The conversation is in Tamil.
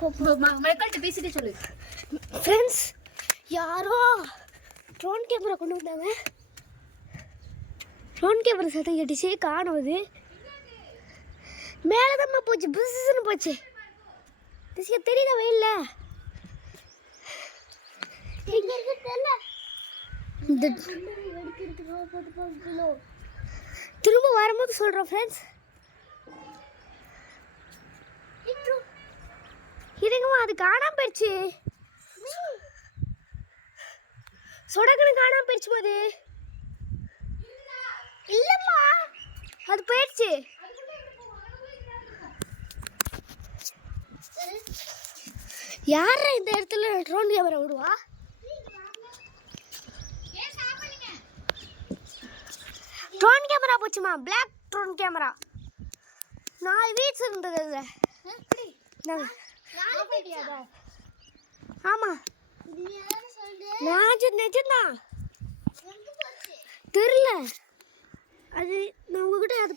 மைக்கேல்கிட்ட பேசிட்டே சொல்லு. ஃப்ரெண்ட்ஸ், யாரோ ட்ரோன் கேமரா கொண்டு வந்தாங்க. ட்ரோன் கேமரா சத்தம் கேட்டுச்சு, காணும். அது மேலே தான் போச்சு, புதுசுன்னு போச்சு. தெரியுதா வெயில்ல? திரும்ப வரும்போது சொல்கிறோம் ஃப்ரெண்ட்ஸ். இருங்கம்மா, அது காணாம போயிடுச்சு. சொடக்குன்னு காணாம போயிடுச்சு. போது இல்லம்மா, அது போயிடுச்சு. யாரா இந்த இடத்துல ட்ரோன் கேமரா விடுவா? ட்ரோன் கேமரா போச்சுமா, பிளாக் ட்ரோன் கேமரா. 4 வீட்ஸ் இருந்தது அதுல. ஆமா, நிஜம்தான். தெரியல, அது நான் உங்ககிட்ட அது